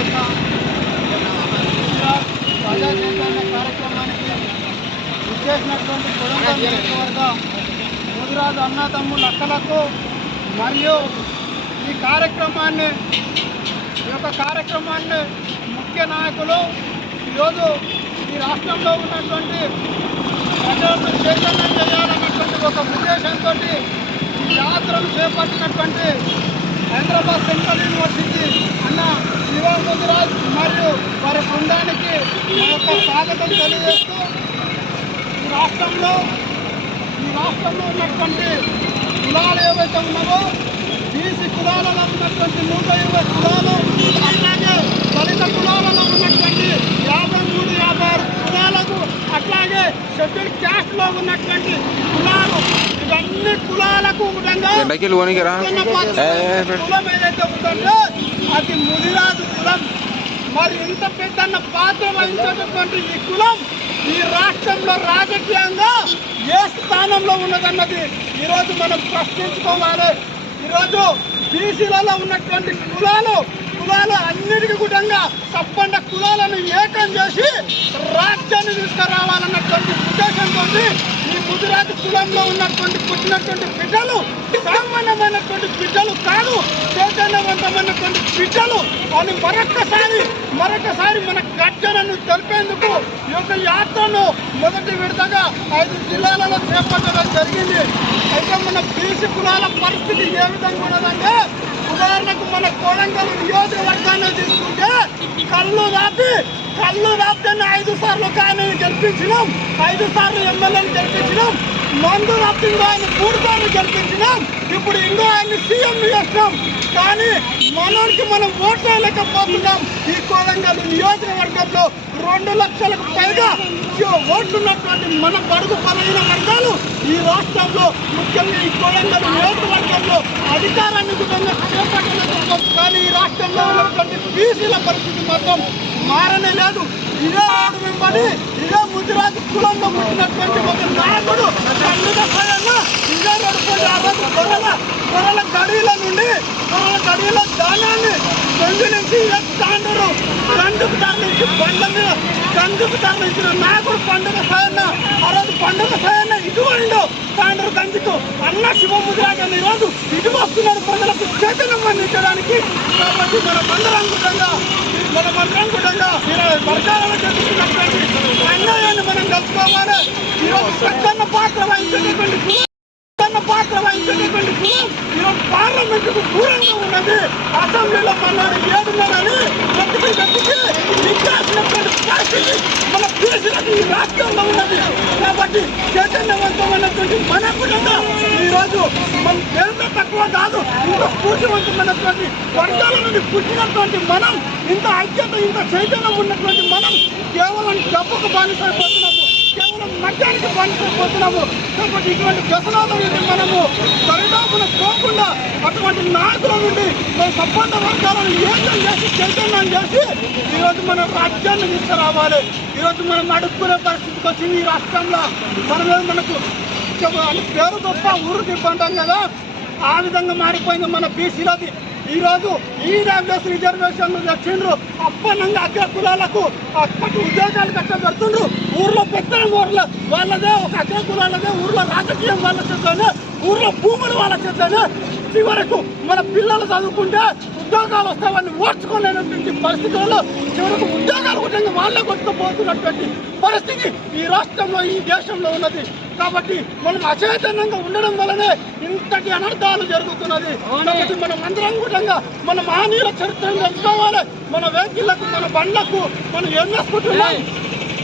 యొక్క ప్రజా చైతన్య కార్యక్రమానికి విచ్చేసినటువంటి కొడంగల్ నియోజకవర్గ ముదిరాజు అన్నదమ్ముల అక్కలకు మరియు ఈ కార్యక్రమాన్ని ఈ యొక్క కార్యక్రమాన్ని ముఖ్య నాయకులు ఈరోజు ఈ రాష్ట్రంలో ఉన్నటువంటి ప్రజలను చైతన్యం చేయాలన్నటువంటి ఒక ఉద్దేశంతో ఈ యాత్రను చేపట్టినటువంటి హైదరాబాద్ సెంట్రల్ యూనివర్సిటీ అన్న ముదిరాజ్ మరియు వారి బృందానికి యొక్క స్వాగతం తెలియజేస్తూ ఈ రాష్ట్రంలో ఈ రాష్ట్రంలో ఉన్నటువంటి కులాలు ఏవైతే ఉన్నావో బీసీ కులాలలో ఉన్నటువంటి నూట ఇరవై కులాలు అట్లాగే దళిత కులాలలో ఉన్నటువంటి యాభై మూడు యాభై ఆరు కులాలకు అట్లాగే షెడ్యూల్ క్యాస్ట్లో ఉన్నటువంటి కులాలు ఇవన్నీ కులాలకు పాత్ర కులం ఏదైతే ఉంటుందో అది ముదిరాజు కులం. మరి ఇంత పెద్దన్న పాత్ర వహించేటటువంటి ఈ కులం ఈ రాష్ట్రంలో రాజకీయంగా ఏ స్థానంలో ఉన్నదన్నది ఈరోజు మనం ప్రశ్నించుకోవాలి. ఈరోజు బీసీలలో ఉన్నటువంటి కులాలు కులాలు అన్నిటికీ కూడా సబ్బండ కులాలను ఏకం చేసి రాజ్యాన్ని తీసుకురావాలన్నటువంటి ఉద్దేశంతో ఈ గుజరాత్ కులంలో ఉన్నటువంటి పుట్టినటువంటి బిడ్డలు సామాన్యమైనటువంటి బిడ్డలు కాదు చైతన్యవంతమైనటువంటి బిడ్డలు. వాళ్ళు మరొక్కసారి మరొకసారి మన గర్జనను తెలిపేందుకు ఈ యొక్క యాత్రను మొదటి విడతగా ఐదు జిల్లాలలో చేపట్టడం జరిగింది. అయితే మన బీసీ కులాల పరిస్థితి ఏ విధంగా ఉన్నదంటే ఉదాహరణకు మన కోడంగల్ నియోజకవర్గాన్ని తీసుకుంటే కళ్ళు దాటి కళ్ళు దాపితే ఐదు సార్లు కానీ గెలిపించినాం. ఐదు సార్లు ఎమ్మెల్యేని గెలిపించినాం. మందు రాప్తింగ్ ఆయన మూడు సార్లు గెలిపించినాం. ఇప్పుడు ఇంకో ఆయన్ని సీఎం చేసినాం. కానీ మనోడికి మనం ఓట్లేకపోతున్నాం ఈ కోడంగల్ నియోజకవర్గంలో రెండు లక్షలకు పైగా ఓట్లున్నటువంటి మన బడుగు బలహీన వర్గాలు ఈ రాష్ట్రంలో ముఖ్యంగా ఈ కోడంగల్ నియోజకవర్గంలో అధికారాన్ని విధంగా చేపట్టలేదు కానీ ఈ రాష్ట్రంలో ఉన్నటువంటి బీసీల పరిస్థితి మాత్రం మారనే లేదు. ఇదే రోడ్డు వెంబడి ఇదే ముదిరాజు కులంలో పుట్టినటువంటి ఒక నాయకుడు ఇదే రోడ్డు పోయి ఆ రోజు గొర్రెల గొర్రెల గడిల నుండి గొర్రెల గడిలో దానాన్ని గంజు నుంచి ఇదే తాండూరు గండుకు తరలించి బండ్ల మీద గండుకు తరలించిన నాయకుడు పండుగ సాయన్న ఆ రోజు పండుగ సాయన్న ఇటు పోయిండు తాండూరు గంజుకు అన్న శివముద్రాజు ఈరోజు ఇటు వస్తున్నాడు ప్రజలకు చైతన్యం అందించడానికి. కాబట్టి మన మందరం కూడా మన మంత్రం కూడా వర్గాలను జరుగుతున్నటువంటి అన్యాయాన్ని మనం కలుసుకోవాలి. ఈరోజు ప్రజన్న పాత్ర వహించేటటువంటి పాత్ర వహించేటటువంటి కులం ఈరోజు పార్లమెంటుకు దూరంగా ఉన్నది. అసెంబ్లీలో మన్నాడు ఏడున్నారని గట్టికి గట్టికి నింపాల్సినటువంటి పరిస్థితి మన బీసీలకు ఈ రాష్ట్రంలో ఉన్నది కాబట్టి చైతన్యవంతమైనటువంటి మన కూడా ఈరోజు మన పేరుతో తక్కువ కాదు ఇంత స్ఫూర్తివంతమైనటువంటి వర్గాల నుండి పుట్టినటువంటి మనం ఇంత ఐక్యత ఇంత చైతన్యం ఉన్నటువంటి మనం కేవలం డబ్బుకు బానిసైపోతున్నాము ఇటువంటి మద్యానికి కాబట్టి ఇటువంటి వ్యసనాల మనము దరిదాపున పోకుండా అటువంటి నాయకుల నుండి మన సంబంధ వర్గాలను ఏకం చేసి చైతన్యం చేసి ఈరోజు మనం రాజ్యాన్ని తీసుకురావాలి. ఈరోజు మనం నడుపుకునే పరిస్థితికి వచ్చింది ఈ రాష్ట్రంలో. మన మనకు అని పేరు తప్ప ఊరు తిప్పంటాం కదా. ఆ విధంగా మారిపోయింది మన బీసీలది ఈ రోజు ఈ డబ్ల్యూఎస్ రిజర్వేషన్ తెచ్చిండ్రు. అప్పనంగా అగ్ర కులాలకు అప్పటి ఉద్యోగాలు కట్టబెడుతుండ్రు ఊర్లో పెద్ద ఊర్లో వాళ్ళదే ఒక అగ్ర కులాలదే. ఊర్లో రాజకీయం వాళ్ళ చేతనే ఊర్లో భూములు వాళ్ళ చేతనే చివరకు మన పిల్లలు చదువుకుంటే ఉద్యోగాలు వస్తాయని ఓర్చుకోలేనటువంటి పరిస్థితుల్లో చివరకు ఉద్యోగాలు కూడా వాళ్ళే కొట్టుకుపోతున్నటువంటి పరిస్థితి ఈ రాష్ట్రంలో ఈ దేశంలో ఉన్నది. కాబట్టి మనం అచైతన్యంగా ఉండడం వల్లనే ఇంతటి అనర్థాలు జరుగుతున్నది. కాబట్టి మనం అందరం కూడా మన మహనీయుల చరిత్రను తెలుసుకోవాలి మన వెహికల్లకు మన బండ్లకు మనం ఏం చేసుకుంటున్నాం?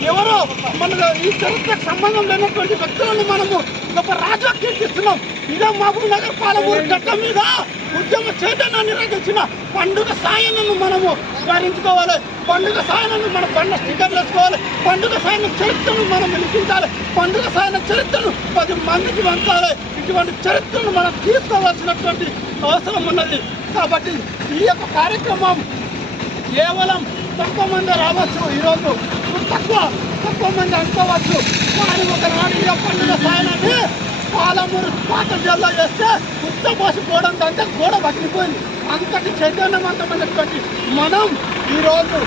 ఎవరో మన ఈ చరిత్రకు సంబంధం లేనటువంటి వ్యక్తులను మనము ఒక రాజకీయ ఇస్తున్నాం ఇదే మహబూబ్ నగర్ పాలమూరు గడ్డ మీద ఉద్యమ చైతన్యాన్ని రగించిన పండుగ సాయనను మనము స్మరించుకోవాలి పండుగ సాయనను మన పండుగ స్టిక్కర్లు వేసుకోవాలి. పండుగ సాయన చరిత్రను మనం లిఖించాలి. పండుగ సాయన చరిత్రను పది మందికి పంచాలి ఇటువంటి చరిత్రను మనం తీసుకోవాల్సినటువంటి అవసరం ఉన్నది. కాబట్టి ఈ యొక్క కార్యక్రమం కేవలం తక్కువ మంది రావచ్చు ఈరోజు. తక్కువ తక్కువ మంది అనుకోవచ్చు. కానీ ఒక రాణియ పండుగ సాయనాన్ని పాలమూరు పాత జిల్లా చేస్తే ఉత్తపోసి పోవడం అంటే గోడ పట్టిపోయింది. అంతటి చైతన్యవంతమైనటువంటి మనం ఈరోజు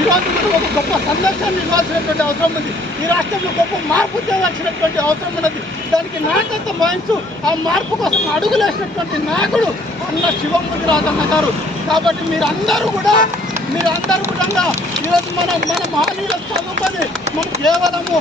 ఈరోజు మనం ఒక గొప్ప సందేశాన్ని ఇవ్వాల్సినటువంటి అవసరం ఉంది ఈ రాష్ట్రంలో గొప్ప మార్పు తేవాల్సినటువంటి అవసరం ఉన్నది. దానికి నాయకత్వం వహించు ఆ మార్పు కోసం అడుగులేసినటువంటి నాయకుడు అన్న శివమూర్తి రాజన్న గారు. కాబట్టి మీరందరూ కూడా మీరు అందరూ కూడా ఈరోజు మనం మన మహనీయులకు చదువుకొని మనం కేవలము